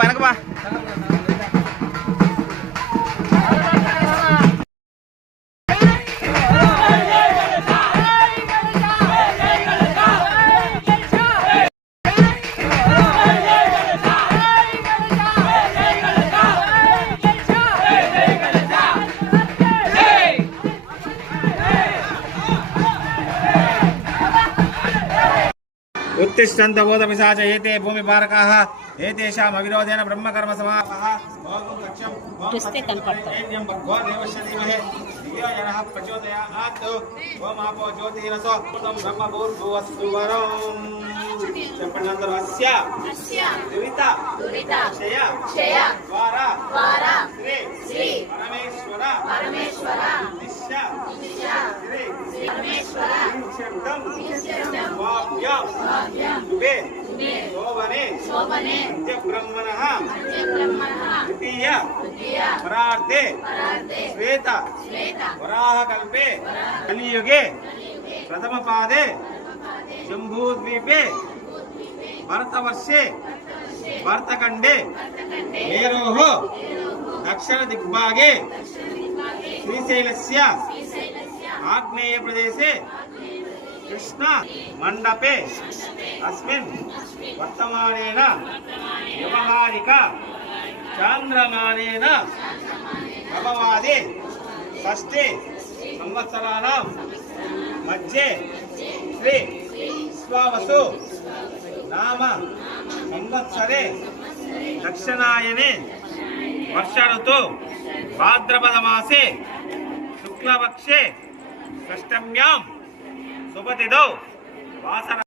ba, anak ba? उत्तिष्ठन्त बोधपिशाच एते भूमिपारकाः ఏతేషాం అవిరోధేన బ్రహ్మకర్మ సమాపహ భోగం లక్ష్యం చూస్తే కనపడతాం. ఏం భగవ దేవశ్య ధీమహే. ధియోజనః ప్రచోదయాత్. ఓం ఆపో జ్యోతిరసో కృతం బ్రహ్మ భూర్భువస్సు వరం చెప్పండి అస్య. అస్య దురిత. దురిత. క్షయ. క్షయ. ద్వార. ద్వార. శ్రీ శ్రీ. పరమేశ్వర. పరమేశ్వర. నిశ్య నిశ్య శ్రీ పరమేశ్వర. నిశ్యంతం నిశ్యంతం వాప్యం వాప్యం దువే शोभने। शोभने। ब्रह्मणः द्वितीय। परार्थे। श्वेत। वराहकल्पे। कलियुगे। प्रथमपादे। जम्बूद्वीपे भरतवर्षे। भरतखण्डे। मेरोः दक्षिणदिग्भागे। श्रीशैलस्य। आग्नेयप्रदेशे। కృష్ణ మండపే అస్మిన్ వర్తమానేన వ్యవహారిక చాంద్రమానేన ప్రభవాది షష్ఠి సంవత్సరాల మధ్య శ్రీ విశ్వావసు నామ సంవత్సరే దక్షిణాయనే వర్ష ఋతు భాద్రపద మాసే శుక్లపక్షే షష్టమ్యాం శుభతిథౌ వాసన